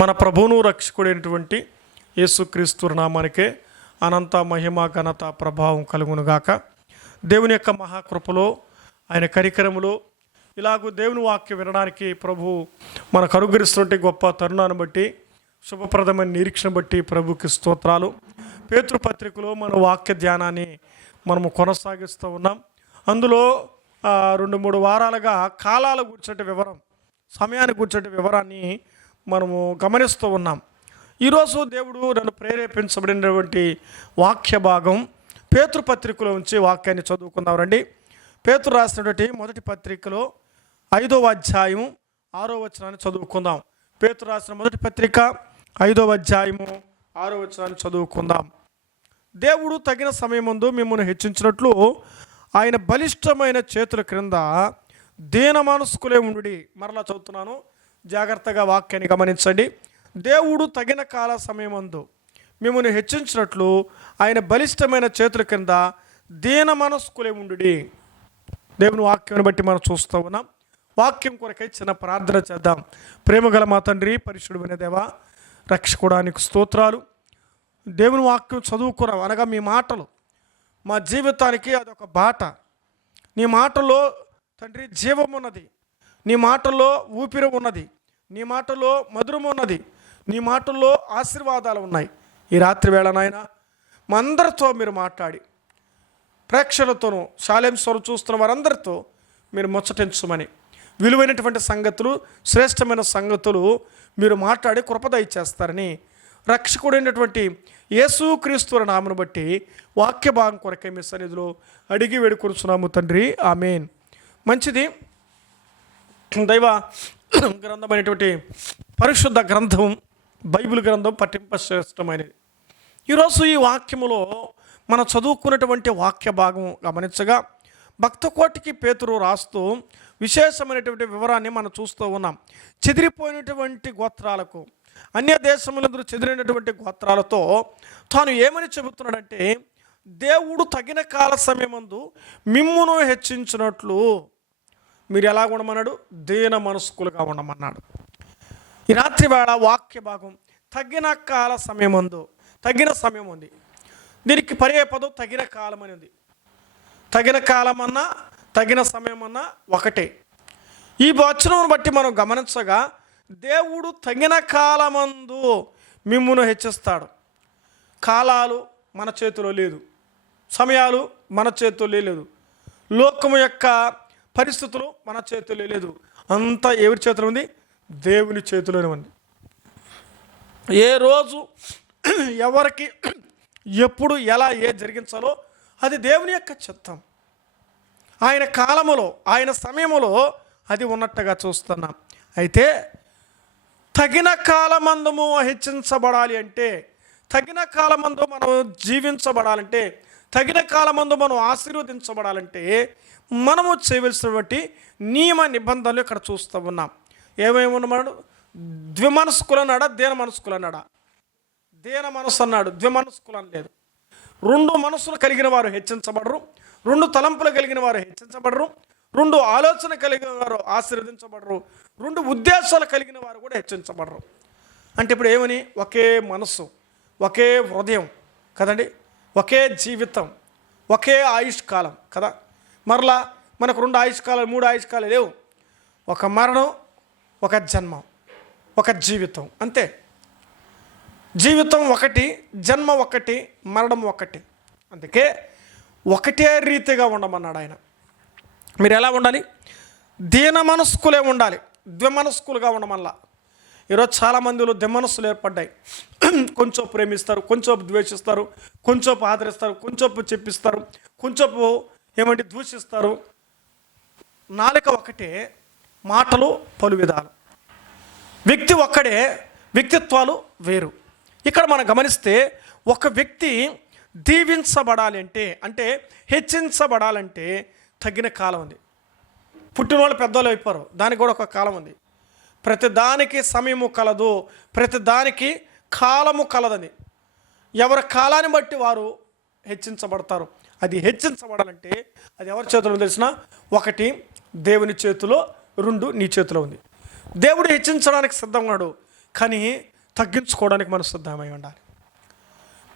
మన ప్రభువును రక్షకుడైనటువంటి యేసుక్రీస్తు నామానికే అనంత మహిమ ఘనత ప్రభావం కలుగునుగాక. దేవుని యొక్క మహాకృపలో ఆయన కరికరములో ఇలాగూ దేవుని వాక్యం వినడానికి ప్రభు మనకు అనుగ్రహిస్తున్నటువంటి గొప్ప తరుణాన్ని బట్టి శుభప్రదమైన నిరీక్షణ బట్టి ప్రభుకి స్తోత్రాలు. పేతృపత్రికలో మన వాక్య ధ్యానాన్ని మనము కొనసాగిస్తూ ఉన్నాం. అందులో 2-3 వారాలుగా కాలాల గురించిన వివరం, సమయాన్ని గురించిన వివరాన్ని మనము గమనిస్తూ ఉన్నాం. ఈరోజు దేవుడు నన్ను ప్రేరేపించబడినటువంటి వాక్య భాగం పేతృపత్రికలో ఉంచి వాక్యాన్ని చదువుకుందాం రండి. పేతురు రాసినటువంటి మొదటి పత్రికలో 5వ అధ్యాయము 6వ వచనాన్ని చదువుకుందాం. పేతురు రాసిన మొదటి పత్రిక 5వ అధ్యాయము 6వ వచనాన్ని చదువుకుందాం. దేవుడు తగిన సమయమందు మిమ్మల్ని హెచ్చించినట్లు ఆయన బలిష్టమైన చేతుల క్రింద దీన మనస్కులే ఉండుడి. మరలా చదువుతున్నాను, జాగ్రత్తగా వాక్యాన్ని గమనించండి. దేవుడు తగిన కాల సమయమందు మిమ్మల్ని హెచ్చించినట్లు ఆయన బలిష్టమైన చేతుల కింద దీన మనస్కులే ఉండుడి. దేవుని వాక్యాన్ని బట్టి మనం చూస్తూ ఉన్నాం. వాక్యం కొరకై చిన్న ప్రార్థన చేద్దాం. ప్రేమగల మా తండ్రి, పరిశుద్ధమైన దేవా, రక్షకుడానికి స్తోత్రాలు. దేవుని వాక్యం చదువుకున్నాం అనగా మీ మాటలు మా జీవితానికి అదొక బాట. నీ మాటలో తండ్రి జీవం ఉన్నది, నీ మాటల్లో ఊపిరి ఉన్నది, నీ మాటల్లో మధురం ఉన్నది, నీ మాటల్లో ఆశీర్వాదాలు ఉన్నాయి. ఈ రాత్రి వేళ నాయన మా అందరితో మీరు మాట్లాడి ప్రేక్షకులతోనూ శాలేం స్వరం చూస్తున్న వారందరితో మీరు ముచ్చటించమని, విలువైనటువంటి సంగతులు, శ్రేష్టమైన సంగతులు మీరు మాట్లాడి కృప దయచేస్తారని రక్షకుడైనటువంటి యేసుక్రీస్తు నామమును బట్టి వాక్య భాగం కొరకై మీ సన్నిధిలో అడిగి వేడుకొనుచున్నాము తండ్రి, ఆమేన్. మంచిది. దైవ గ్రంథమైనటువంటి పరిశుద్ధ గ్రంథం బైబిల్ గ్రంథం పఠింపశ్రేష్టమైనది. ఈరోజు ఈ వాక్యములో మనం చదువుకున్నటువంటి వాక్య భాగం గమనించగా భక్తకోటికి పేతురు రాస్తూ విశేషమైనటువంటి వివరాన్ని మనం చూస్తూ ఉన్నాం. చెదిరిపోయినటువంటి గోత్రాలకు, అన్య దేశములందరూ చెదిరినటువంటి గోత్రాలతో తాను ఏమని చెబుతున్నాడంటే, దేవుడు తగిన కాల సమయమందు మిమ్మును హెచ్చించినట్లు మీరు ఎలా ఉండమన్నాడు? దీన మనస్కులుగా ఉండమన్నాడు. ఈ రాత్రి వేళ వాక్య భాగం తగిన కాల సమయమందు, తగిన సమయం ఉంది. దీనికి పర్యాయపదం తగిన కాలం అని ఉంది. తగిన కాలం అన్నా తగిన సమయం అన్నా ఒకటే. ఈ వచనం బట్టి మనం గమనించగా దేవుడు తగిన కాలమందు మిమ్మును హెచ్చిస్తాడు. కాలాలు మన చేతిలో లేదు, సమయాలు మన చేతిలో లేదు, లోకము యొక్క పరిస్థితులు మన చేతిలో లేదు. అంతా ఎవరి చేతిలో ఉంది? దేవుని చేతిలోనే ఉంది. ఏ రోజు ఎవరికి ఎప్పుడు ఎలా జరిగించాలో అది దేవుని యొక్క చిత్తం. ఆయన కాలములో, ఆయన సమయములో అది ఉన్నట్టుగా చూస్తున్నాం. అయితే తగిన కాలమందము హెచ్చించబడాలి అంటే, తగిన కాలమందు మనం జీవించబడాలంటే, తగిన కాలమందు మనం ఆశీర్వదించబడాలంటే మనము చేయవలసినటువంటి నియమ నిబంధనలు ఇక్కడ చూస్తూ ఉన్నాం. ఏమేమి ఉన్నాడు? ద్విమనస్కులు అన్నాడా, దీన మనస్కులు అన్నాడా? దీన మనస్సు అన్నాడు, ద్విమనస్కులు అనలేదు. 2 మనస్సులు కలిగిన వారు హెచ్చించబడరు, 2 తలంపులు కలిగిన వారు హెచ్చించబడరు, 2 ఆలోచన కలిగిన వారు ఆశీర్వదించబడరు, 2 ఉద్దేశాలు కలిగిన వారు కూడా హెచ్చించబడరు. అంటే ఇప్పుడు ఏమని? ఒకే మనస్సు, ఒకే హృదయం కదండి, ఒకే జీవితం, ఒకే ఆయుష్కాలం కదా. మరలా మనకు 2 ఆయుష్కాలాలు, 3 ఆయుష్కాలాలు లేవు. ఒక మరణం, ఒక జన్మ, ఒక జీవితం, అంతే. జీవితం ఒకటి, జన్మ ఒకటి, మరణం ఒకటి. అందుకే ఒకటే రీతిగా ఉండమన్నాడు ఆయన. మీరు ఎలా ఉండాలి? దీన మనస్కులే ఉండాలి, ద్విమనస్కులుగా ఉండమల్లా. ఈరోజు చాలామందిలో ద్విమనస్సులు ఏర్పడ్డాయి. కొంచెం ప్రేమిస్తారు, కొంచెం ద్వేషిస్తారు, కొంచెం ఆదరిస్తారు, కొంచెం చెప్పిస్తారు, కొంచెం ఏమంటే దూషిస్తారు. నాలుక ఒకటే, మాటలు పలు విధాలు. వ్యక్తి ఒక్కడే, వ్యక్తిత్వాలు వేరు. ఇక్కడ మనం గమనిస్తే ఒక వ్యక్తి దీవించబడాలి అంటే హెచ్చించబడాలంటే తగిన కాలం ఉంది. పుట్టిన వాళ్ళు పెద్దవాళ్ళు అయిపోరు, దానికి కూడా ఒక కాలం ఉంది. ప్రతి దానికి సమయము కలదు, ప్రతి దానికి కాలము కలదని. ఎవరి కాలాన్ని బట్టి వారు హెచ్చించబడతారు. అది హెచ్చించబడాలంటే అది ఎవరి చేతిలో తెలిసిన? 1 దేవుని చేతిలో, 2 నీ చేతిలో ఉంది. దేవుడు హెచ్చించడానికి సిద్ధంగా ఉన్నాడు, కానీ తగ్గించుకోవడానికి మనం సిద్ధమై ఉండాలి.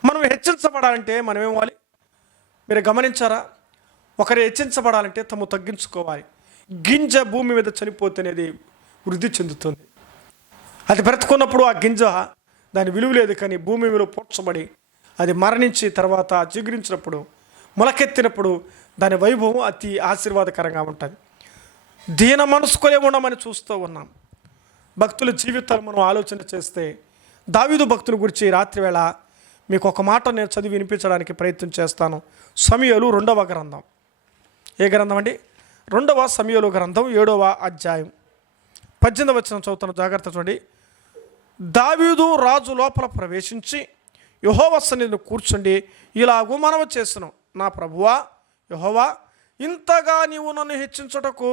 మనం హెచ్చించబడాలంటే మనం ఏమవ్వాలి? మీరు గమనించారా? ఒకరు హెచ్చించబడాలంటే తమ తగ్గించుకోవాలి. గింజ భూమి మీద చనిపోతేనేది వృద్ధి చెందుతుంది. అది బ్రతుకున్నప్పుడు ఆ గింజ దాని విలువ లేదు, కానీ భూమి మీద పూడ్చబడి అది మరణించి తర్వాత చిగురించినప్పుడు మొలకెత్తినప్పుడు దాని వైభవం అతి ఆశీర్వాదకరంగా ఉంటుంది. దీన మనసుకునే ఉండమని చూస్తూ ఉన్నాం. భక్తుల జీవితాలు మనం ఆలోచన చేస్తే దావీదు భక్తుల గురించి రాత్రి వేళ మీకు ఒక మాట నేను చదివి వినిపించడానికి ప్రయత్నం చేస్తాను. సమూయేలు 2వ గ్రంథం. ఏ గ్రంథం అండి? 2వ సమూయేలు గ్రంథం 7వ అధ్యాయం 18వ వచనం చదువుతాను, జాగ్రత్త చూడండి. దావీదు రాజు లోపల ప్రవేశించి యెహోవా సన్నిధిని కూర్చుండి ఇలాగూ మనవి చేసెను, నా ప్రభువా యెహోవా, ఇంతగా నీవు నన్ను హెచ్చించుటకు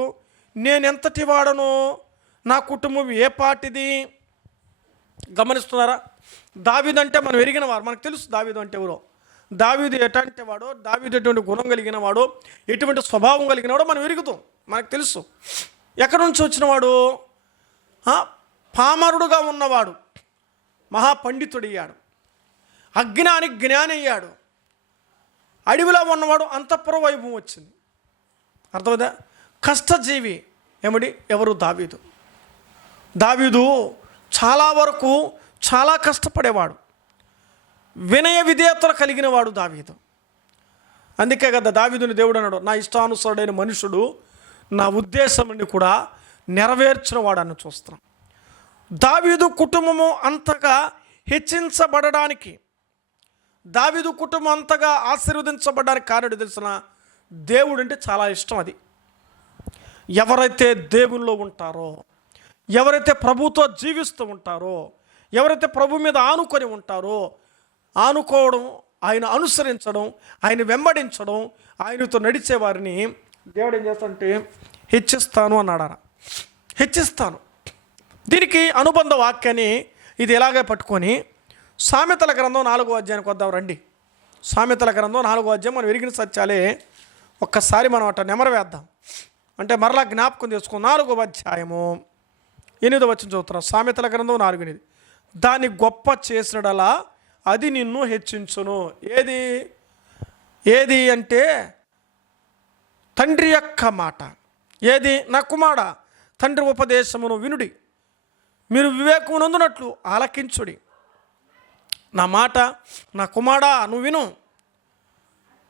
నేనెంతటి వాడను? నా కుటుంబం ఏ పాటిది? గమనిస్తున్నారా? దావీదు అంటే మనం ఎరిగిన వారు, మనకు తెలుసు దావీదు అంటే ఎవరో. దావీదు ఎటువంటి వాడో, దావీదు ఎటువంటి గుణం కలిగిన వాడో, ఎటువంటి స్వభావం కలిగిన వాడో మనం ఎరుగుతాం, మనకు తెలుసు. ఎక్కడి నుంచి వచ్చినవాడు? పామరుడుగా ఉన్నవాడు మహాపండితుడయ్యాడు, అజ్ఞాని జ్ఞాని అయ్యాడు, అడవిలో ఉన్నవాడు అంతఃపుర వైభవం వచ్చింది. అర్థమైందా? కష్టజీవి ఏమిటి? ఎవరు? దావీదు. దావీదు చాలా వరకు చాలా కష్టపడేవాడు, వినయ విధేయతలు కలిగిన వాడు దావీదు. అందుకే కదా దావీదుని దేవుడు అన్నాడు, నా ఇష్టానుసారుడైన మనుషుడు నా ఉద్దేశాన్ని కూడా నెరవేర్చిన వాడని చూస్తున్నాం. దావీదు కుటుంబము అంతగా హెచ్చించబడడానికి, దావీదు కుటుంబం అంతగా ఆశీర్వదించబడడానికి కారణం తెలిసిన దేవుడు అంటే చాలా ఇష్టం. అది ఎవరైతే దేవుల్లో ఉంటారో, ఎవరైతే ప్రభుతో జీవిస్తూ ఉంటారో, ఎవరైతే ప్రభు మీద ఆనుకొని ఉంటారో, ఆనుకోవడం, ఆయన అనుసరించడం, ఆయన వెంబడించడం, ఆయనతో నడిచే వారిని దేవుడు ఏం చేస్తాడంటే హెచ్చిస్తాను అన్నాడు. హెచ్చిస్తాను. దీనికి అనుబంధ వాక్యాన్ని ఇది ఎలాగే పట్టుకొని సామెతల గ్రంథం 4వ అధ్యాయానికి వద్దాం రండి. సామెతల గ్రంథం 4వ అధ్యాయం మనం ఎరిగిన సత్యాలే ఒక్కసారి మనం అట్లా నెమరు వేద్దాం. అంటే మరలా జ్ఞాపకం చేసుకుని 4వ అధ్యాయము 8వ వచనం చదువుతున్నాం. సామెతల గ్రంథం 4:8. దాన్ని గొప్ప చేసినడలా అది నిన్ను హెచ్చించును. ఏది ఏది అంటే తండ్రి యొక్క మాట. ఏది? నా కుమారుడా, తండ్రి ఉపదేశమును వినుడి, మీరు వివేకమునందునట్లు ఆలకించుడి. నా మాట, నా కుమారుడా నువ్వు విను.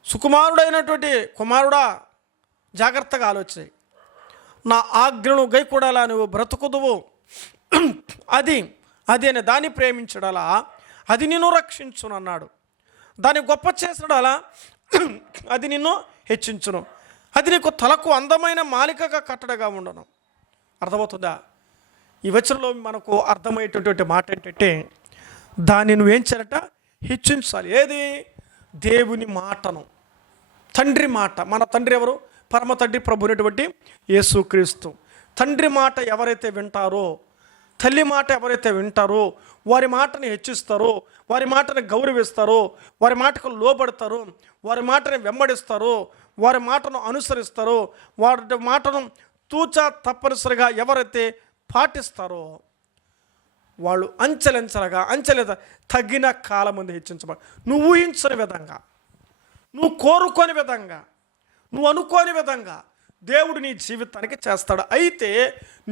సుకుమారుడైనటువంటి కుమారుడా జాగ్రత్తగా ఆలోచించి నా ఆజ్ఞను గైకొడాలా నువ్వు బ్రతుకుదువు. అది అనే దాన్ని ప్రేమించడలా అది నిన్ను రక్షించును అన్నాడు. దాన్ని గొప్ప చేసడలా అది నిన్ను హెచ్చించును. అది నీకు తలకు అందమైన మాలికగా కట్టడగా ఉండను. అర్థమవుతుందా? ఈ వచనంలో మనకు అర్థమయ్యేటటువంటి మాట ఏంటంటే దాన్ని నువ్వేం చేయాలట? హెచ్చించాలి. ఏది? దేవుని మాటను, తండ్రి మాట. మన తండ్రి ఎవరు? పరమ తండ్రి, ప్రభునటువంటి యేసుక్రీస్తు. తండ్రి మాట ఎవరైతే వింటారో, తల్లి మాట ఎవరైతే వింటారో, వారి మాటని హెచ్చిస్తారో, వారి మాటని గౌరవిస్తారో, వారి మాటకు లోబడతారో, వారి మాటని వెంబడిస్తారో, వారి మాటను అనుసరిస్తారో, వారి మాటను తూచా తప్పనిసరిగా ఎవరైతే పాటిస్తారో వాళ్ళు అంచెల తగిన కాలం ముందు హెచ్చించబడి, నువ్వు ఊహించని విధంగా, నువ్వు కోరుకోని విధంగా, నువ్వు అనుకోని విధంగా దేవుడు నీ జీవితానికి చేస్తాడు. అయితే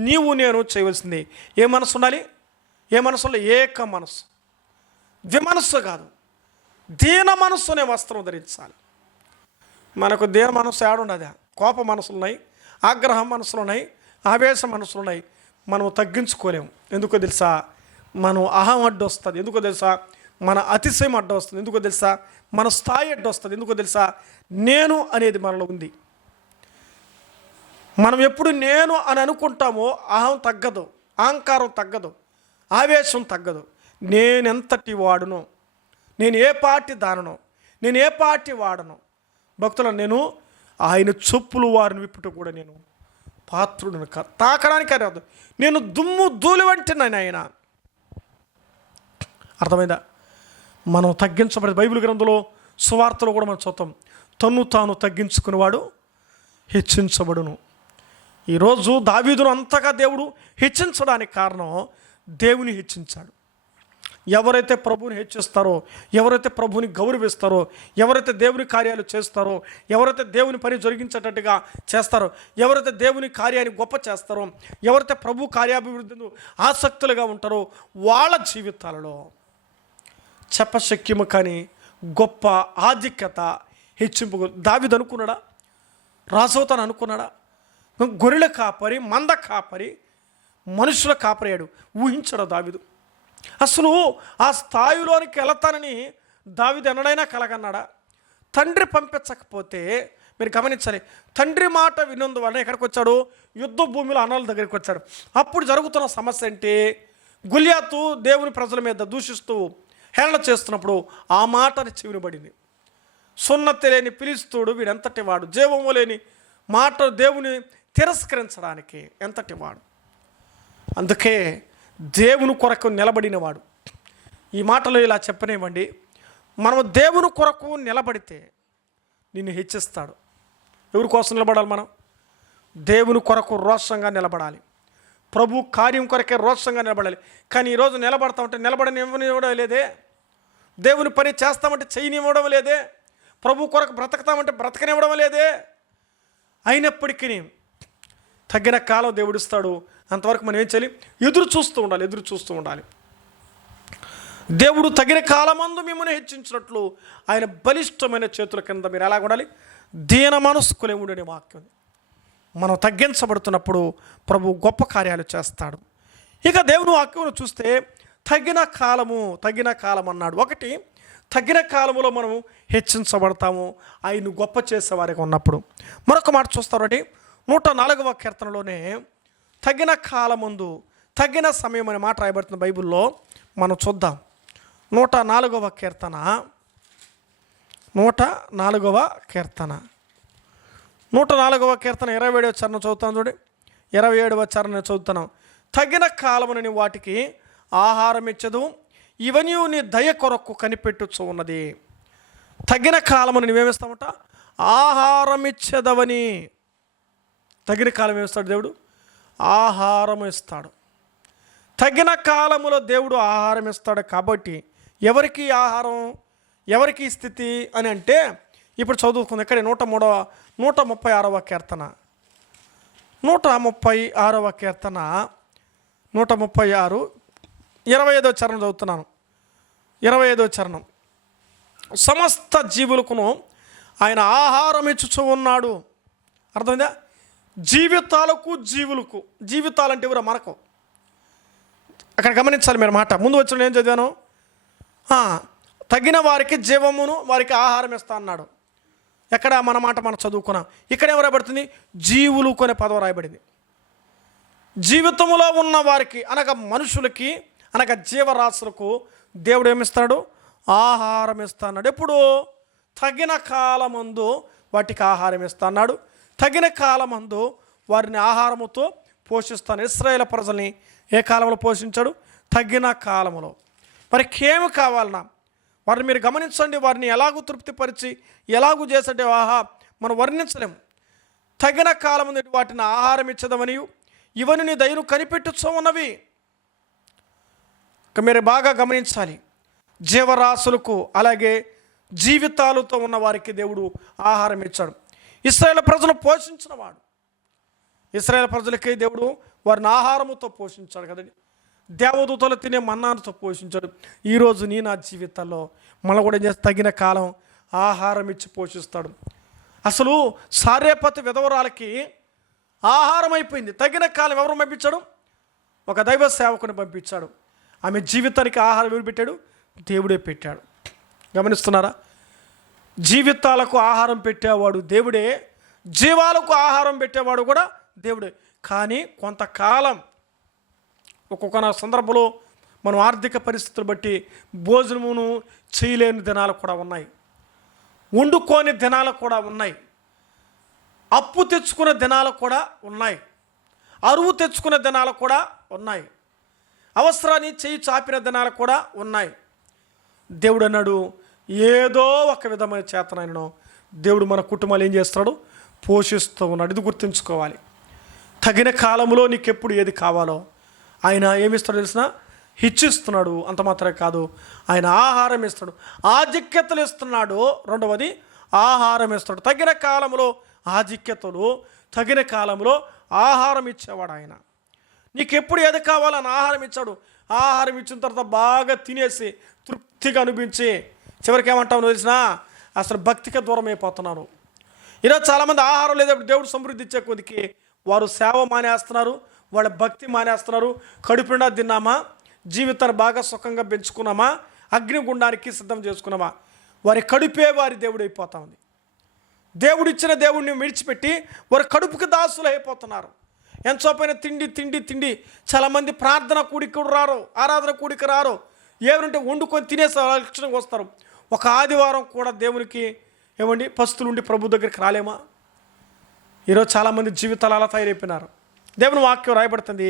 నీవు నేను చేయవలసింది ఏ మనసు ఉండాలి? ఏ మనసులో? ఏక మనసు, ద్విమనస్సు కాదు, దీన మనస్సు అనే వస్త్రం ధరించాలి. మనకు దీన మనస్సు ఏడున్నదా? కోప మనసులు ఉన్నాయి, ఆగ్రహం మనసులు ఉన్నాయి, ఆవేశ మనసులు ఉన్నాయి. మనం తగ్గించుకోలేము. ఎందుకో తెలుసా? మనం అహం అడ్డు వస్తుంది. ఎందుకో తెలుసా? మన అతిశయం అడ్డు వస్తుంది. ఎందుకో తెలుసా? మన స్థాయి అడ్డు వస్తుంది. ఎందుకో తెలుసా? నేను అనేది మనలో ఉంది. మనం ఎప్పుడు నేను అని అనుకుంటామో అహం తగ్గదు, అహంకారం తగ్గదు, ఆవేశం తగ్గదు. నేనెంతటి వాడును, నేను ఏ పార్టీ దానను, నేను ఏ పార్టీ వాడను. భక్తులను నేను ఆయన చెప్పులు వారిని విప్పుట కూడా నేను పాత్రుడును తాకడానికి అర్థం. నేను దుమ్ము ధూళి వంటి ఆయన. అర్థమైందా? మనం తగ్గించబడి బైబిల్ గ్రంథంలో సువార్తలో కూడా మనం చూద్దాం, తన్ను తాను తగ్గించుకునేవాడు హెచ్చించబడును. ఈరోజు దావీదును అంతగా దేవుడు హెచ్చించడానికి కారణం దేవుని హెచ్చించాడు. ఎవరైతే ప్రభువుని హెచ్చిస్తారో, ఎవరైతే ప్రభువుని గౌరవిస్తారో, ఎవరైతే దేవుని కార్యాలు చేస్తారో, ఎవరైతే దేవుని పని జరిగించేటట్టుగా చేస్తారో, ఎవరైతే దేవుని కార్యాన్ని గొప్ప చేస్తారో, ఎవరైతే ప్రభు కార్యాభివృద్ధిని ఆసక్తులుగా ఉంటారో, వాళ్ళ జీవితాలలో చెప్పశక్యము కానీ గొప్ప ఆధిక్యత హెచ్చింపు. దావీదు అనుకున్నాడా? రాజవుతాను అనుకున్నాడా? గొర్రెల కాపరి, మంద కాపరి, మనుషుల కాపరయ్యాడు. ఊహించడు దావీదు. అసలు ఆ స్థాయిలోనికి వెళతానని దావీదు ఎన్నడైనా కలగన్నాడా? తండ్రి పంపించకపోతే మీరు గమనించాలి, తండ్రి మాట విన్నందువలన ఎక్కడికి వచ్చాడు? యుద్ధ భూమిలో అన్నల దగ్గరికి వచ్చాడు. అప్పుడు జరుగుతున్న సమస్య ఏంటి? గుల్యాతు దేవుని ప్రజల మీద దూషిస్తూ హేళన చేస్తున్నప్పుడు ఆ మాటని చెవినబడింది. సున్నతి లేని ఫిలిష్తీయుడు వీడెంతటి వాడు, జీవము లేని మాట దేవుని తిరస్కరించడానికి ఎంతటి వాడు. అందుకే దేవుని కొరకు నిలబడినవాడు. ఈ మాటలు ఇలా చెప్పనివ్వండి, మనం దేవుని కొరకు నిలబడితే నిన్ను హెచ్చిస్తాడు. ఎవరి కోసం నిలబడాలి? మనం దేవుని కొరకు రోషంగా నిలబడాలి. ప్రభు కార్యం కొరకే రోషంగా నిలబడాలి. కానీ ఈరోజు నిలబడతామంటే నిలబడనివ్వడం లేదే, దేవుని పని చేస్తామంటే చేయనివ్వడం లేదే, ప్రభు కొరకు బ్రతకతామంటే బ్రతకనివ్వడం లేదే. అయినప్పటికీ తగిన కాలం దేవుడిస్తాడు. అంతవరకు మనం ఏం చేయాలి? ఎదురు చూస్తూ ఉండాలి. దేవుడు తగిన కాలమందు మిమ్మల్ని హెచ్చించినట్లు ఆయన బలిష్టమైన చేతుల కింద మీరు ఎలా ఉండాలి? దీన మనస్కులే ఉండని వాక్యం. మనం తగ్గించబడుతున్నప్పుడు ప్రభు గొప్ప కార్యాలు చేస్తాడు. ఇక దేవుని వాక్యం చూస్తే తగిన కాలం అన్నాడు. ఒకటి, తగిన కాలములో మనం హెచ్చించబడతాము ఆయన్ని గొప్ప చేసేవారికి ఉన్నప్పుడు. మరొక మాట చూస్తారంటే 104వ కీర్తనలోనే తగిన కాలమందు, తగిన సమయం అనే మాట రాయబడుతున్న బైబిల్లో. మనం చూద్దాం. 104వ కీర్తన 27వ చరణం చదువుతాను చూడండి. 27వ చరణం చదువుతున్నాం. తగిన కాలమునని వాటికి ఆహారం ఇచ్చదు, ఇవన్నీ నీ దయ కొరకు కనిపెట్టుచు ఉన్నది. తగిన కాలమును నువ్వేమిస్తామట? ఆహారం ఇచ్చేదవని. తగిన కాలం ఏమిస్తాడు దేవుడు? ఆహారం ఇస్తాడు. తగిన కాలములో దేవుడు ఆహారం ఇస్తాడు. కాబట్టి ఎవరికి ఆహారం, ఎవరికి స్థితి అని అంటే ఇప్పుడు చదువుకుంది. ఇక్కడ 136వ కీర్తన 136వ కీర్తన 136 25వ చరణం చదువుతున్నాను. 25వ చరణం. సమస్త జీవులకును ఆయన ఆహారం ఇచ్చుచూ ఉన్నాడు. అర్థమైందా? జీవితాలకు జీవులకు. జీవితాలంటే ఎవరు? మనకు. అక్కడ గమనించాలి మీరు మాట. ముందు వచ్చిన ఏం చదివాను? తగిన వారికి జీవమును వారికి ఆహారం ఇస్తా అన్నాడు. ఎక్కడ మన మాట మనం చదువుకున్నాం. ఇక్కడ ఏం రాయబడుతుంది? జీవులు అనే పదం రాయబడింది. జీవితంలో ఉన్న వారికి అనగా మనుషులకి, అనగా జీవరాశులకు దేవుడు ఏమిస్తాడు? ఆహారం ఇస్తా అన్నాడు. ఎప్పుడు? తగిన కాలమందు వాటికి ఆహారం ఇస్తా అన్నాడు. తగిన కాలమందు వారిని ఆహారముతో పోషిస్తాను. ఇశ్రాయేలు ప్రజల్ని ఏ కాలంలో పోషించాడు? తగిన కాలములో. మరికేమి కావాలన్నా వారిని మీరు గమనించండి. వారిని ఎలాగూ తృప్తిపరిచి ఎలాగూ చేసంటే మనం వర్ణించలేము. తగిన కాలము వాటిని ఆహారం ఇచ్చదమని ఇవన్నీ నీ దయను కనిపెట్టుచూ ఉన్నవి. మీరు బాగా గమనించాలి. జీవరాశులకు అలాగే జీవితాలతో ఉన్న వారికి దేవుడు ఆహారం ఇచ్చాడు. ఇశ్రాయేలు ప్రజలు పోషించిన వాడు. ఇశ్రాయేలు ప్రజలకి దేవుడు వారిని ఆహారముతో పోషించాడు కదండి. దేవదూతలు తినే మన్నానుతో పోషించాడు. ఈరోజు నీ నా జీవితాల్లో మనం కూడా చేసి తగిన కాలం ఆహారం ఇచ్చి పోషిస్తాడు. అసలు సారేపతి విధవరాలకి ఆహారం అయిపోయింది. తగిన కాలం ఎవరు పంపించాడు? ఒక దైవ సేవకుని పంపించాడు. ఆమె జీవితానికి ఆహారం ఎవరు పెట్టాడు? దేవుడే పెట్టాడు. గమనిస్తున్నారా? జీవితాలకు ఆహారం పెట్టేవాడు దేవుడే, జీవాలకు ఆహారం పెట్టేవాడు కూడా దేవుడే. కానీ కొంతకాలం ఒక్కొక్క సందర్భంలో మనం ఆర్థిక పరిస్థితులు బట్టి భోజనమును చేయలేని దినాలు కూడా ఉన్నాయి, వండుకోని దినాలు కూడా ఉన్నాయి, అప్పు తెచ్చుకునే దినాలు కూడా ఉన్నాయి, అరువు తెచ్చుకునే దినాలు కూడా ఉన్నాయి, అవసరాన్ని చేయి చాపిన దినాలు కూడా ఉన్నాయి. దేవుడు అన్నాడు, ఏదో ఒక విధమైన చేతనైనా దేవుడు మన కుటుంబాలు ఏం చేస్తాడు? పోషిస్తూ ఉన్నాడు. ఇది గుర్తుంచుకోవాలి. తగిన కాలంలో నీకు ఎప్పుడు ఏది కావాలో ఆయన ఏమిస్తాడో తెలిసిన హెచ్చిస్తున్నాడు. అంత మాత్రమే కాదు, ఆయన ఆహారం ఇస్తాడు, ఆధిక్యతలు ఇస్తున్నాడు. రెండవది ఆహారం ఇస్తాడు. తగిన కాలంలో ఆధిక్యతలు, తగిన కాలంలో ఆహారం ఇచ్చేవాడు ఆయన. నీకు ఎప్పుడు ఏది కావాలని ఆహారం ఇచ్చాడు. ఆహారం ఇచ్చిన తర్వాత బాగా తినేసి తృప్తిగా అనిపించి చివరికి ఏమంటావు తెలిసిన అసలు భక్తికి దూరం అయిపోతున్నారు. ఈరోజు చాలామంది ఆహారం లేదప్పుడు దేవుడు సమృద్ధి ఇచ్చే కొద్దికి వారు సేవ మానేస్తున్నారు, వాళ్ళ భక్తి మానేస్తున్నారు. కడుపుండా తిన్నామా, జీవితాన్ని బాగా సుఖంగా పెంచుకున్నామా, అగ్నిగుండానికి సిద్ధం చేసుకున్నామా, వారి కడుపే వారి దేవుడు అయిపోతా ఉంది. దేవుడిచ్చిన దేవుడిని విడిచిపెట్టి వారి కడుపుకి దాసులు అయిపోతున్నారు. ఎంతోపైన తిండి తిండి తిండి. చాలామంది ప్రార్థన కూడికి రారు, ఆరాధన కూడికి రారు. ఏమంటే వండుకొని తినేసి లక్షణంగా వస్తారు. ఒక ఆదివారం కూడా దేవునికి పస్తులుండి ప్రభు దగ్గరికి రాలేమా? ఈరోజు చాలామంది జీవితాలు అలా తయారైపోయినారు. దేవుని వాక్యం రాయబడుతుంది,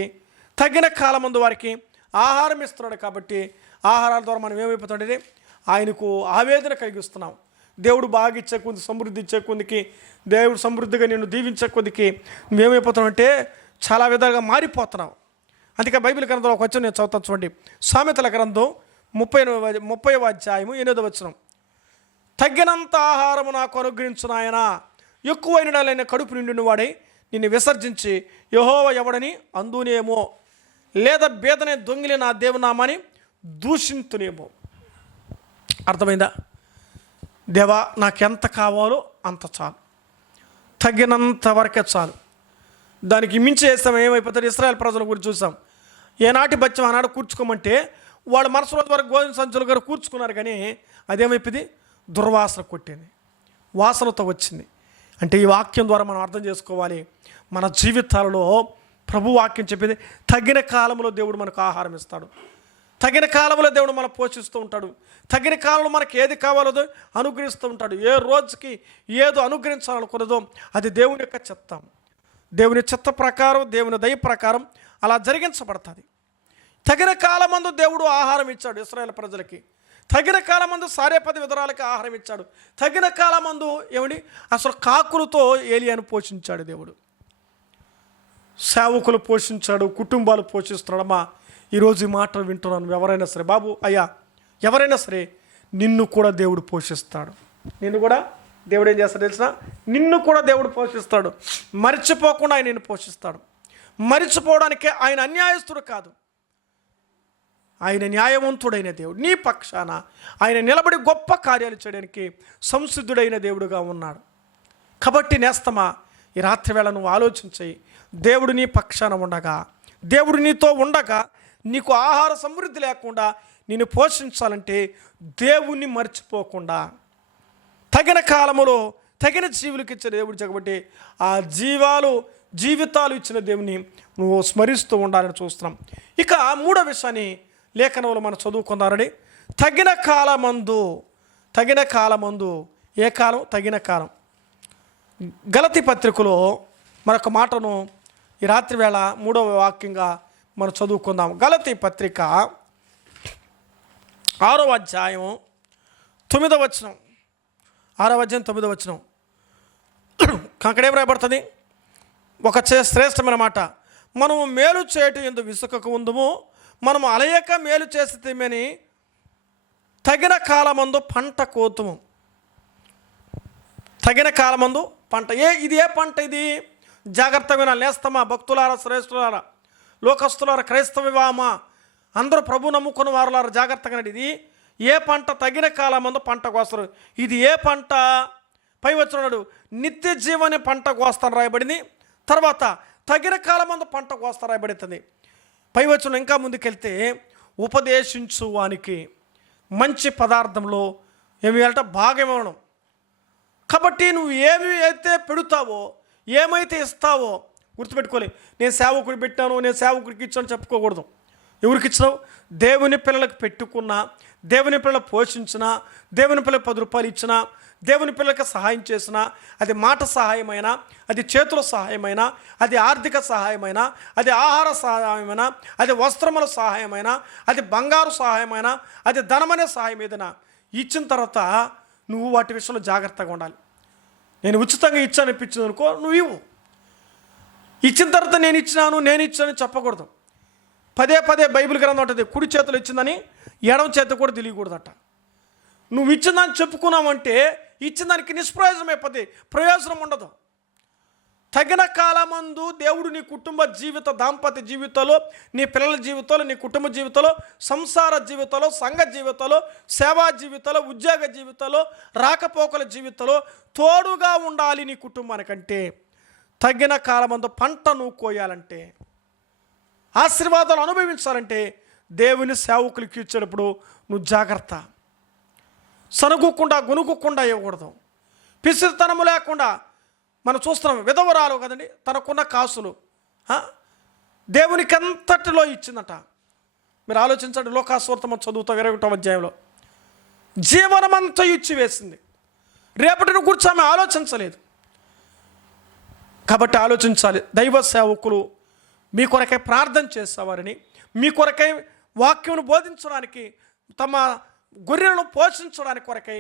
తగిన కాలమందు వారికి ఆహారం ఇస్తున్నాడు. కాబట్టి ఆహారాల ద్వారా మనం ఏమైపోతుంటే ఆయనకు ఆవేదన కలిగిస్తున్నాం. దేవుడు బాగా ఇచ్చే కొద్ది, సమృద్ధి ఇచ్చే కొద్దికి, దేవుడు సమృద్ధిగా నిన్ను దీవించే కొద్దికి నువ్వేమైపోతున్నావు చాలా విధాలుగా మారిపోతున్నావు. అందుకే బైబిల్ గ్రంథంలో ఒక వచనం నేను చదువుతాను చూడండి. సామెతల గ్రంథం 30వ అధ్యాయము 8వ వచనం. తగినంత ఆహారము నాకు అనుగ్రహించును ఆయన, ఎక్కువైన కడుపు నిండిన వాడై నిన్ను విసర్జించి యెహోవా ఎవడని అందునేమో, లేదా బేదనే దొంగిలి నా దేవునామాని దూషింతునేమో. అర్థమైందా? దేవా నాకెంత కావాలో అంత చాలు, తగినంత వరకే చాలు. దానికి మించి వేస్తాం ఏమైపోతుంది? ఇశ్రాయేల్ ప్రజల గురించి చూసాం. ఏనాటి బచ్చం ఆనాడు కూర్చుకోమంటే వాళ్ళు మనసు రోజు వరకు గోధుమ సంచుల గారు కూర్చుకున్నారు, కానీ అదేమైపోయింది? దుర్వాసన కొట్టింది, వాసనతో వచ్చింది. అంటే ఈ వాక్యం ద్వారా మనం అర్థం చేసుకోవాలి, మన జీవితాలలో ప్రభు వాక్యం చెప్పేది తగిన కాలంలో దేవుడు మనకు ఆహారం ఇస్తాడు, తగిన కాలంలో దేవుడు మనం పోషిస్తూ ఉంటాడు, తగిన కాలంలో మనకి ఏది కావాలో అనుగ్రహిస్తూ ఉంటాడు. ఏ రోజుకి ఏదో అనుగ్రహించాలనుకున్నదో అది దేవుని యొక్క చిత్తం, దేవుని చిత్త ప్రకారం, దేవుని దయ ప్రకారం అలా జరిగించబడుతుంది. తగిన కాలమందు దేవుడు ఆహారం ఇచ్చాడు ఇశ్రాయేలు ప్రజలకి. తగిన కాలమందు సారేపది విధరాలకి ఆహారం ఇచ్చాడు. తగిన కాలమందు అసలు కాకులతో ఏలియాను పోషించాడు దేవుడు. సేవకులు పోషించాడు, కుటుంబాలు పోషిస్తున్నాడమ్మా. ఈరోజు ఈ మాటలు వింటున్నాను. ఎవరైనా సరే బాబు, అయ్యా, ఎవరైనా సరే నిన్ను కూడా దేవుడు పోషిస్తాడు. నిన్ను కూడా దేవుడు ఏం చేస్తాడు తెలిసిన? నిన్ను కూడా దేవుడు పోషిస్తాడు. మరిచిపోకుండా ఆయన నిన్ను పోషిస్తాడు. మరిచిపోవడానికే ఆయన అన్యాయస్తుడు కాదు, ఆయన న్యాయవంతుడైన దేవుడు. నీ పక్షాన ఆయన నిలబడి గొప్ప కార్యాలు చేయడానికి సంసిద్ధుడైన దేవుడుగా ఉన్నాడు. కాబట్టి నేస్తమా, ఈ రాత్రి వేళ నువ్వు ఆలోచించి, దేవుడు నీ పక్షాన ఉండగా, దేవుడు నీతో ఉండగా, నీకు ఆహార సమృద్ధి లేకుండా నిన్ను పోషించాలంటే దేవుణ్ణి మర్చిపోకుండా తగిన కాలములో తగిన జీవులకు ఇచ్చిన దేవుడు కాబట్టి ఆ జీవితాలు ఇచ్చిన దేవుని నువ్వు స్మరిస్తూ ఉండాలని చూస్తున్నాం. ఇక మూడో విషయాన్ని లేఖనంలో మనం చదువుకున్నారని, తగిన కాలమందు ఏ కాలం? తగిన కాలం. గలతీ పత్రికలో మరొక మాటను ఈ రాత్రి వేళ 3వ వాక్యంగా మనం చదువుకుందాం. గలతీ పత్రిక 6వ అధ్యాయం 9వ వచనం. 6వ అధ్యాయం 9వ వచనం. అక్కడేం రాయబడుతుంది? ఒక శ్రేష్టమైన మాట. మనము మేలు చేయటం ఎందుకు విసుకకు ఉందము, మనము అలయక మేలు చేస్తేమని తగిన కాలమందు పంట కోతుము. తగిన కాలమందు పంట. ఇది ఏ పంట? ఇది జాగ్రత్తగా నేస్తమా, భక్తులారా, శ్రేష్ఠులారా, లోకస్తులారా, క్రైస్తవామా, అందరూ ప్రభు నమ్ముకున్న వారులారా, జాగ్రత్తగా. ఇది ఏ పంట? తగిన కాలమందు పంట కోస్తారు. ఇది ఏ పంట? పై వచ్చినాడు నిత్య జీవని పంట కోస్తాను రాయబడింది. తర్వాత తగిన కాలమందు పంట కోస్తా రాయబడుతుంది. పై వచ్చిన ఇంకా ముందుకెళ్తే ఉపదేశించు వానికి మంచి పదార్థంలో ఏమి అంటే భాగం ఇవ్వడం. కాబట్టి నువ్వు ఏమి అయితే పెడతావో, ఏమైతే ఇస్తావో గుర్తుపెట్టుకోలే. నేను సేవకుడికి పెట్టాను, నేను సేవకుడికి ఇచ్చాను చెప్పుకోకూడదు. ఎవరికి ఇచ్చినావు? దేవుని పిల్లలకు పెట్టుకున్నా, దేవుని పిల్లలు పోషించినా, దేవుని పిల్లలకు 10 రూపాయలు ఇచ్చినా, దేవుని పిల్లలకు సహాయం చేసినా, అది మాట సహాయమైనా, అది చేతుల సహాయమైనా, అది ఆర్థిక సహాయమైనా, అది ఆహార సహాయమైనా, అది వస్త్రముల సహాయమైనా, అది బంగారు సహాయమైనా, అది ధనమనే సహాయం ఏదైనా ఇచ్చిన తర్వాత నువ్వు వాటి విషయంలో జాగ్రత్తగా ఉండాలి. నేను ఉచితంగా ఇచ్చాను ఇప్పించింది అనుకో, నువ్వు ఇవ్వు. ఇచ్చిన తర్వాత నేను ఇచ్చాను చెప్పకూడదు. పదే పదే బైబిల్ గ్రంథం ఉంటుంది, కుడి చేతులు ఇచ్చిందని ఎడమ చేత కూడా తెలియకూడదట. నువ్వు ఇచ్చిందని చెప్పుకున్నావంటే ఇచ్చిన దానికి నిష్ప్రయోజనం అయిపోద్ది, ప్రయోజనం ఉండదు. తగిన కాలమందు దేవుడు నీ కుటుంబ జీవిత, దాంపత్య జీవితంలో, నీ పిల్లల జీవితంలో, నీ కుటుంబ జీవితంలో, సంసార జీవితంలో, సంఘ జీవితంలో, సేవా జీవితంలో, ఉద్యోగ జీవితంలో, రాకపోకల జీవితంలో తోడుగా ఉండాలి. నీ కుటుంబానికంటే తగిన కాలమందు పంట నువ్వు కోయాలంటే, ఆశీర్వాదాలు అనుభవించాలంటే దేవుని సేవకులకి ఇచ్చేటప్పుడు నువ్వు జాగ్రత్త. సనుగుకుండా గొనుగుకుండా ఇవ్వకూడదు. పిసిరితనము లేకుండా. మనం చూస్తున్నాం, విధవరాలు కదండి, తనకున్న కాసులు దేవునికి అంతటిలో ఇచ్చిందట. మీరు ఆలోచించండి, లోకాసువార్త చదువుతాం 21వ అధ్యాయంలో. జీవనమంతా ఇచ్చి వేసింది. రేపటిని గురించి ఆమె ఆలోచించలేదు. కాబట్టి ఆలోచించాలి. దైవ సేవకులు మీ కొరకై ప్రార్థన చేసేవారని, మీ కొరకై వాక్యమును బోధించడానికి, తమ గొర్రెలను పోషించడానికి కొరకై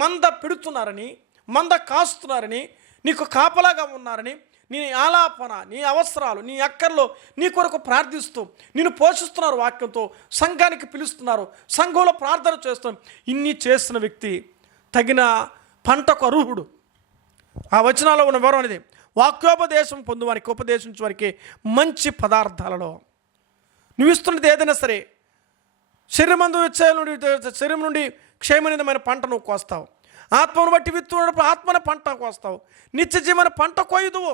మంద పెడుతున్నారని, మంద కాస్తున్నారని, నీకు కాపలాగా ఉన్నారని, నీ ఆలాపన, నీ అవసరాలు, నీ అక్కర్లో నీ కొరకు ప్రార్థిస్తూ నిన్ను పోషిస్తున్నారు. వాక్యంతో సంఘానికి పిలుస్తున్నారు, సంఘంలో ప్రార్థన చేస్తున్నారు. ఇన్ని చేసిన వ్యక్తి తగిన పంటకు అర్హుడు. ఆ వచనాల్లో ఉన్న వివరం అనేది, వాక్యోపదేశం పొందువారికి, ఉపదేశించే మంచి పదార్థాలలో నువ్వు ఇస్తున్నది ఏదైనా సరే, శరీరం నుండి క్షేమనిదమైన పంట నువ్వు కోస్తావు. ఆత్మను బట్టి విత్తున్నప్పుడు ఆత్మన పంట కోస్తావు. నిత్య జీవన పంట కోయదువు.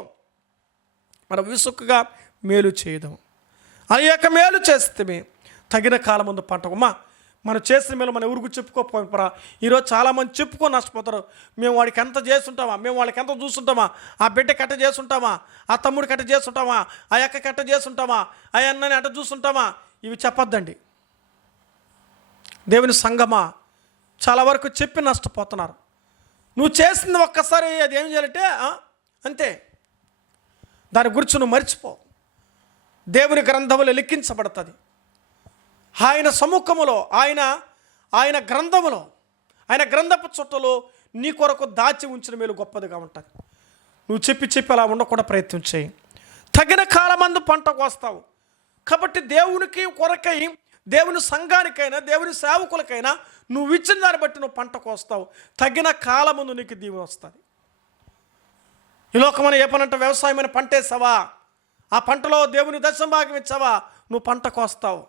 మనం విసుక్కుగా మేలు చేయదు. ఆ యొక్క మేలు చేస్తే తగిన కాలం ముందు పంట. మనం చేసిన మేలు మనం ఎవరికి చెప్పుకోపోరా. ఈరోజు చాలామంది చెప్పుకొని నష్టపోతారు. మేము వాడికి ఎంత చేస్తుంటామా, మేము వాళ్ళకి ఎంత చూస్తుంటామా, ఆ బిడ్డ కట్ట చేస్తుంటామా, ఆ తమ్ముడి కట్ట చేస్తుంటామా, ఆ యొక్క కట్ట చేస్తుంటామా, ఆ అన్నని అట్ట చూస్తుంటామా. ఇవి చెప్పొద్దండి. దేవుని సంఘమా, చాలా వరకు చెప్పి నష్టపోతున్నారు. నువ్వు చేసింది ఒక్కసారి అది ఏం చేయాలంటే అంతే, దాని గురించి నువ్వు మర్చిపో. దేవుని గ్రంథములో లిఖించబడుతుంది. ఆయన సముఖములో, ఆయన గ్రంథములో, ఆయన గ్రంథపు చుట్టలో నీ కొరకు దాచి ఉంచిన మేలు గొప్పదిగా ఉంటుంది. నువ్వు చెప్పి అలా ఉండకుండా ప్రయత్నం చేయి. తగిన కాలమందు పంట కోస్తావు. కాబట్టి దేవునికి కొరకై, దేవుని సంఘానికైనా, దేవుని సేవకులకైనా నువ్వు ఇచ్చిన దాన్ని బట్టి నువ్వు పంట కోస్తావు. తగిన కాలముందు నీకు దీవెన వస్తుంది. ఈ లోకమైన ఏ పని అంటే వ్యవసాయమైన పంట వేసావా, ఆ పంటలో దేవుని దశభాగం ఇచ్చావా, నువ్వు పంట కోస్తావు.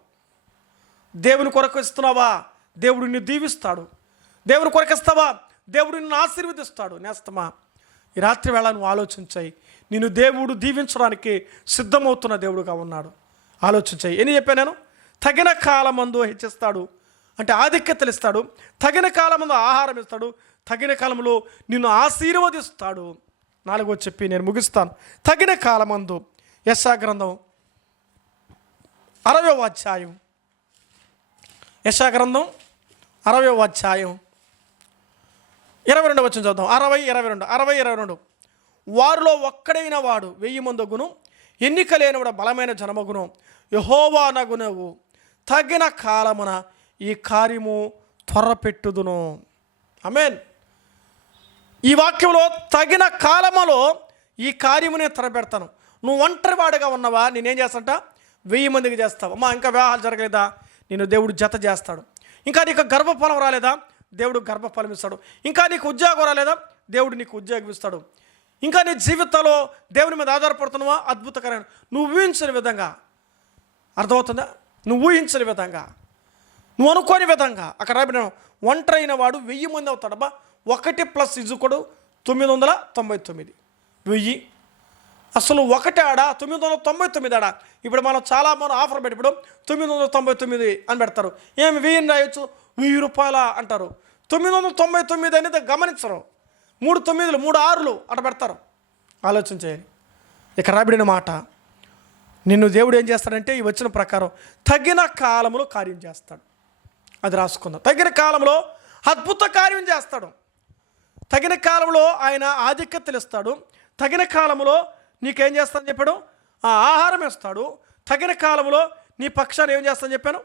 దేవుని కొరకు ఇస్తున్నావా, దేవుడు నిన్ను దీవిస్తాడు. దేవుని కొరకు ఇస్తావా, దేవుడు నిన్ను ఆశీర్వదిస్తాడు. నేస్తమా, ఈ రాత్రి వేళ నువ్వు ఆలోచించాయి. నిన్ను దేవుడు దీవించడానికి సిద్ధమవుతున్న దేవుడుగా ఉన్నాడు. ఆలోచించాయి. ఎన్ని చెప్పాను నేను? తగిన కాలమందు హెచ్చిస్తాడు అంటే ఆధిక్యతలు ఇస్తాడు. తగిన కాలమందు ఆహారం ఇస్తాడు. తగిన కాలంలో నిన్ను ఆశీర్వదిస్తాడు. 4వ చెప్పి నేను ముగిస్తాను. తగిన కాలమందు యెషయా గ్రంథం 60వ అధ్యాయం, యెషయా గ్రంథం 60వ అధ్యాయం 22వ వచనం చదువుతాం. 60:22 వారిలో ఒక్కడైన వాడు 1000 మందగును, ఎన్నిక లేనివాడు బలమైన జనమగును, యెహోవా నగునవు తగిన కాలమున ఈ కార్యము త్వరపెట్టుదును. ఆమేన్. ఈ వాక్యంలో తగిన కాలములో ఈ కార్యము నేను త్వరపెడతాను. నువ్వు ఒంటరి వాడిగా ఉన్నావా, నేనేం చేస్తాంట 1000 మందికి చేస్తావు. ఇంకా వివాహాలు జరగలేదా, నేను దేవుడు జత చేస్తాడు. ఇంకా నీకు గర్భఫలం రాలేదా, దేవుడు గర్భఫలం ఇస్తాడు. ఇంకా నీకు ఉద్యోగం రాలేదా, దేవుడు నీకు ఉద్యోగం ఇస్తాడు. ఇంకా నీ జీవితంలో దేవుని మీద ఆధారపడుతున్నావా, అద్భుతకరమైన నువ్వు ఊహించిన విధంగా, అర్థమవుతుందా, నువ్వు ఊహించిన విధంగా, నువ్వు అనుకోని విధంగా అక్కడ రాబడిన ఒంటరి అయిన వాడు 1000 మంది అవుతాడబ్బా. 1 + 999 1000. అసలు 1 ఆడ 999 ఆడ. ఇప్పుడు మనం చాలా మనం ఆఫర్ పెట్టి ఇప్పుడు 999 అని పెడతారు. ఏమి 1000 రాయొచ్చు, 1000 రూపాయల అంటారు. 999 అనేది గమనించరు. 3 9లు 3 6లు అట పెడతారు. ఆలోచన చేయాలి. ఇక్కడ రాబడిన మాట, నిన్ను దేవుడు ఏం చేస్తాడంటే ఈ వచ్చిన ప్రకారం తగిన కాలంలో కార్యం చేస్తాడు. అది రాసుకుందాం. తగిన కాలంలో అద్భుత కార్యం చేస్తాడు. తగిన కాలంలో ఆయన ఆధిక్యతలు ఇస్తాడు. తగిన కాలంలో నీకేం చేస్తానని చెప్పాడు, ఆహారం ఇస్తాడు. తగిన కాలంలో నీ పక్షాన్ని ఏం చేస్తానని చెప్పాను,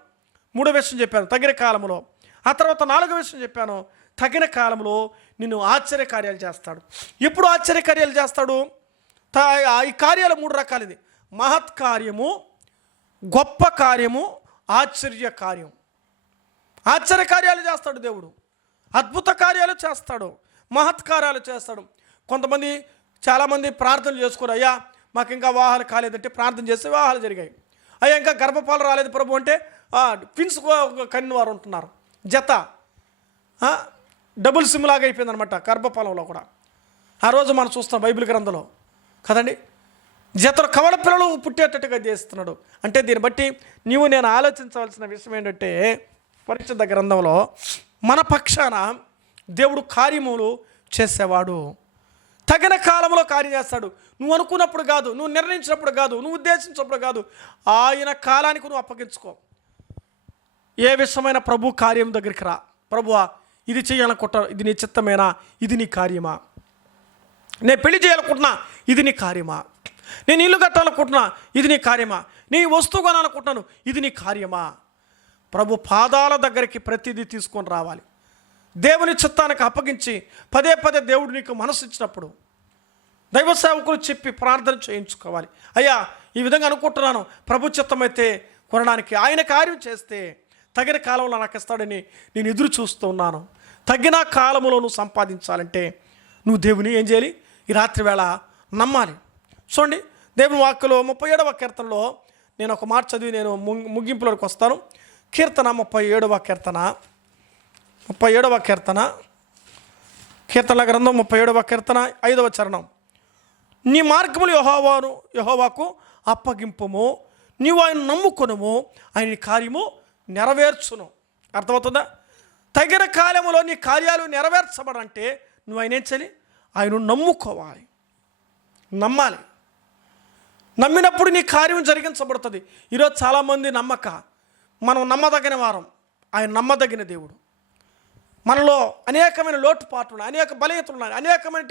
3వ విషయం చెప్పాను తగిన కాలంలో. ఆ తర్వాత 4వ విషయం చెప్పాను, తగిన కాలంలో నిన్ను ఆశ్చర్యకార్యాలు చేస్తాడు. ఎప్పుడు ఆశ్చర్యకార్యాలు చేస్తాడు? ఈ కార్యాలు 3 రకాలు. ఇది మహత్కార్యము, గొప్ప కార్యము, ఆశ్చర్య కార్యం. ఆశ్చర్యకార్యాలు చేస్తాడు దేవుడు, అద్భుత కార్యాలు చేస్తాడు, మహత్కార్యాలు చేస్తాడు. కొంతమంది చాలామంది ప్రార్థనలు చేసుకోరు, అయ్యా మాకు ఇంకా వివాహాలు కాలేదంటే ప్రార్థన చేస్తే వివాహాలు జరిగాయి. అయ్యా ఇంకా గర్భపాలు రాలేదు ప్రభు అంటే ట్విన్స్ కన్ను వారు ఉంటున్నారు. జత డబుల్ సిమ్ లాగా అయిపోయిందనమాట గర్భపాలంలో కూడా. ఆ రోజు మనం చూస్తాం బైబిల్ గ్రంథంలో కదండి, జతలు కవల పిల్లలు పుట్టేటట్టుగా చేస్తున్నాడు. అంటే దీన్ని బట్టి నీవు నేను ఆలోచించవలసిన విషయం ఏంటంటే, పరిశుద్ధ గ్రంథంలో మన పక్షాన దేవుడు కార్యములు చేసేవాడు. తగిన కాలంలో కార్యం చేస్తాడు. నువ్వు అనుకున్నప్పుడు కాదు, నువ్వు నిర్ణయించినప్పుడు కాదు, నువ్వు ఉద్దేశించినప్పుడు కాదు, ఆయన కాలానికి నువ్వు అప్పగించుకో. ఏ విషయమైన ప్రభు కార్యం దగ్గరికి రా. ప్రభువా ఇది చేయాలనుకుంటా, ఇది నీ చిత్తమేనా, ఇది నీ కార్యమా? నేను పెళ్లి చేయాలనుకుంటున్నా, ఇది నీ కార్యమా? నేను ఇల్లు కట్టాలనుకుంటున్నా, ఇది నీ కార్యమా? నీ వస్తువు కొనాలనుకుంటున్నాను, ఇది నీ కార్యమా? ప్రభు పాదాల దగ్గరికి ప్రతిదీ తీసుకొని రావాలి. దేవుని చిత్తానికి అప్పగించి పదే పదే దేవుడు నీకు మనసు ఇచ్చినప్పుడు దైవ సేవకులు చెప్పి ప్రార్థన చేయించుకోవాలి. అయ్యా ఈ విధంగా అనుకుంటున్నాను, ప్రభు చిత్తమైతే కొనడానికి ఆయన కార్యం చేస్తే తగిన కాలంలో నాకు ఇస్తాడని నేను ఎదురు చూస్తూ ఉన్నాను. తగిన కాలంలో నువ్వు సంపాదించాలంటే నువ్వు దేవుని ఏం చేయాలి? ఈ రాత్రి వేళ నమ్మాలి. చూడండి, దేవుని వాక్యలో 37వ కీర్తనలో నేను ఒక మాట చదివి నేను ముగింపులోకి వస్తాను. కీర్తన 37వ కీర్తన కీర్తనల గ్రంథం 37వ కీర్తన 5వ చరణం. నీ మార్గములు యెహోవాకు అప్పగింపుము, నీవు ఆయన నమ్ముకొనుము, ఆయన కార్యము నెరవేర్చును. అర్థమవుతుందా? తగిన కాలంలో నీ కార్యాలు నెరవేర్చబడంటే నువ్వు ఆయన ఏం చేయాలి? ఆయన నమ్ముకోవాలి, నమ్మాలి. నమ్మినప్పుడు నీ కార్యం జరిగించబడుతుంది. ఈరోజు చాలామంది నమ్మక, మనం నమ్మదగిన వారం, ఆయన నమ్మదగిన దేవుడు. మనలో అనేకమైన లోటుపాట్లు ఉన్నాయి, అనేక బలహీనతలు ఉన్నాయి, అనేకమైన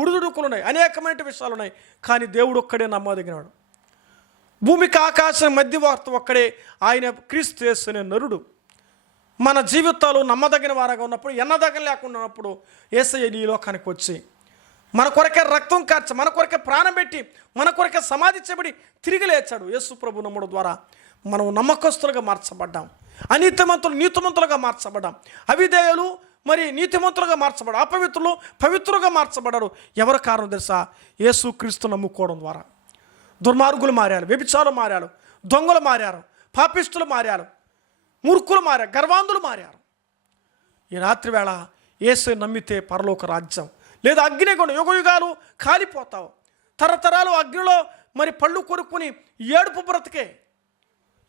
ఉడుదుడుకులు ఉన్నాయి, అనేకమైన విషయాలు ఉన్నాయి. కానీ దేవుడు ఒక్కడే నమ్మదగినవాడు. భూమికి ఆకాశం మధ్యవర్త ఒక్కడే ఆయన క్రీస్తు యేసు నరుడు. మన జీవితాలు నమ్మదగిన వారుగా ఉన్నప్పుడు, ఎన్నదగిన లేకుండా ఉన్నప్పుడు యేసయ్య ఈ లోకానికి వచ్చి మన కొరకే రక్తం కార్చి, మన కొరకే ప్రాణం పెట్టి, మన కొరకే సమాధి చేయబడి తిరిగి లేచాడు. యేసు ప్రభు నమ్ముడు ద్వారా మనం నమ్మకస్తులుగా మార్చబడ్డాం. అనీతిమంతులు నీతిమంతులుగా మార్చబడ్డాం. అవిధేయులు మరి నీతిమంతులుగా మార్చబడ్డారు. అపవిత్రులు పవిత్రులుగా మార్చబడ్డారు. ఎవరి కారణం తెలుసా? యేసు క్రీస్తు నమ్ముకోవడం ద్వారా. దుర్మార్గులు మారారు, వ్యభిచారులు మారారు, దొంగలు మారారు, పాపిష్టులు మారారు, మూర్ఖులు మారారు, గర్వాంధులు మారారు. ఈ రాత్రి వేళ యేసు నమ్మితే పరలోక రాజ్యం, లేదా అగ్నిగుండం యుగయుగాలు కాలిపోతావు. తరతరాలు అగ్నిలో మరి పళ్ళు కొరుక్కుని ఏడుపు బ్రతికే.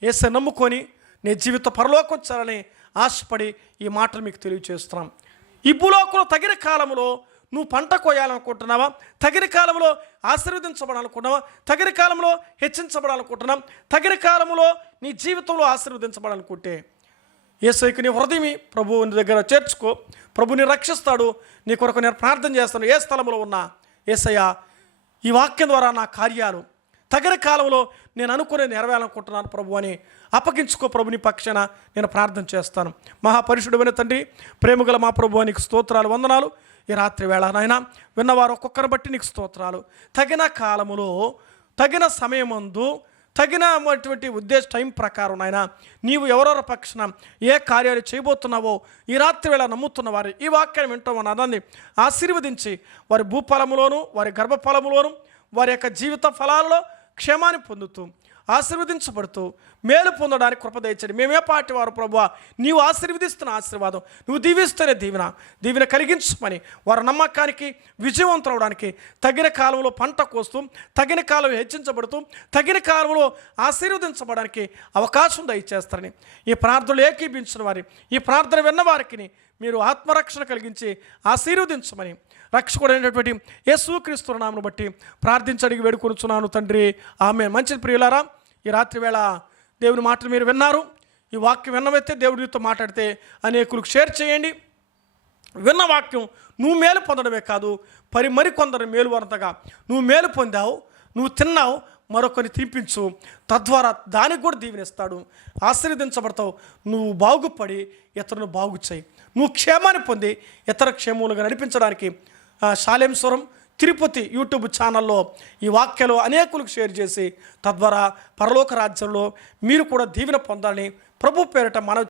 యేసు నమ్ముకొని నీ జీవిత పరలోకం వచ్చారని ఆశపడి ఈ మాటలు మీకు తెలియజేస్తున్నాం. ఈ భూలోకంలో తగిన కాలంలో నువ్వు పంట కోయాలనుకుంటున్నావా? తగిన కాలంలో ఆశీర్వదించబడాలనుకుంటున్నావా? తగిన కాలంలో హెచ్చించబడాలనుకుంటున్నాం? తగిన కాలంలో నీ జీవితంలో ఆశీర్వదించబడాలనుకుంటే యేసయ్యకు నీ హృదయం ప్రభువుని దగ్గర చేర్చుకో. ప్రభుని రక్షిస్తాడు. నీ కొరకు నేను ప్రార్థన చేస్తాను. ఏ స్థలంలో ఉన్నా యేసయ్య ఈ వాక్యం ద్వారా నా కార్యాలు తగిన కాలంలో నేను అనుకునే నెరవేరాలనుకుంటున్నాను ప్రభు అని అప్పగించుకో. ప్రభుని పక్షాన నేను ప్రార్థన చేస్తాను. మహాపరిశుడమైన తండ్రి, ప్రేమగల మా ప్రభు నీకు స్తోత్రాలు, వందనాలు. ఈ రాత్రి వేళ నాయన విన్నవారు ఒక్కొక్కరిని బట్టి నీకు స్తోత్రాలు. తగిన కాలములో తగిన సమయమందు తగినటువంటి ఉద్దేశ టైం ప్రకారం నాయన నీవు ఎవరెవరి పక్షాన ఏ కార్యాలు చేయబోతున్నావో ఈ రాత్రి వేళ నమ్ముతున్న వారు ఈ వాక్యాన్ని వింటామని అదాన్ని ఆశీర్వదించి వారి భూఫలములోను వారి గర్భఫలములోను వారి యొక్క జీవిత ఫలాలలో క్షేమాన్ని పొందుతూ ఆశీర్వదించబడుతూ మేలు పొందడానికి కృప దయచేయండి. మేమే పాటి వారు ప్రభువా, నీవు ఆశీర్వదిస్తున్న ఆశీర్వాదం, నువ్వు దీవిస్తేనే దీవెన కలిగించమని వారి నమ్మకానికి విజయవంతం అవడానికి తగిన కాలంలో పంట కోస్తూ తగిన కాలం హెచ్చించబడుతూ తగిన కాలంలో ఆశీర్వదించబడడానికి అవకాశం దయచేస్తారని ఈ ప్రార్థనలు ఏకీభించిన వారి ఈ ప్రార్థన విన్న వారికి మీరు ఆత్మరక్షణ కలిగించి ఆశీర్వదించమని రక్షకుడైనటువంటి యేసుక్రీస్తు నామమును బట్టి ప్రార్థించడికి వేడుకొనుచున్నాను తండ్రి, ఆమేన్. మంచిది ప్రియులారా, ఈ రాత్రి వేళ దేవుని మాటలు మీరు విన్నారు. ఈ వాక్యం విన్నవైతే దేవుడితో మాట్లాడితే అనేకులకు షేర్ చేయండి. విన్న వాక్యం నువ్వు మేలు పొందడమే కాదు, మరికొందరు మేలు వరంతగా నువ్వు మేలు పొందావు, నువ్వు తిన్నావు, మరొకరిని తినిపించు. తద్వారా దానికి కూడా దీవెనిస్తాడు, ఆశీర్వదించబడతావు. నువ్వు బాగుపడి ఇతరులను బాగు చేయి. నువ్వు క్షేమాన్ని పొంది ఇతర క్షేమములుగా నడిపించడానికి శాలేంస్వరం తిరుపతి యూట్యూబ్ ఛానల్లో ఈ వాక్యాలు అనేకులకు షేర్ చేసి తద్వారా పరలోక రాజ్యంలో మీరు కూడా దీవెన పొందాలని ప్రభు పేరిట మనవి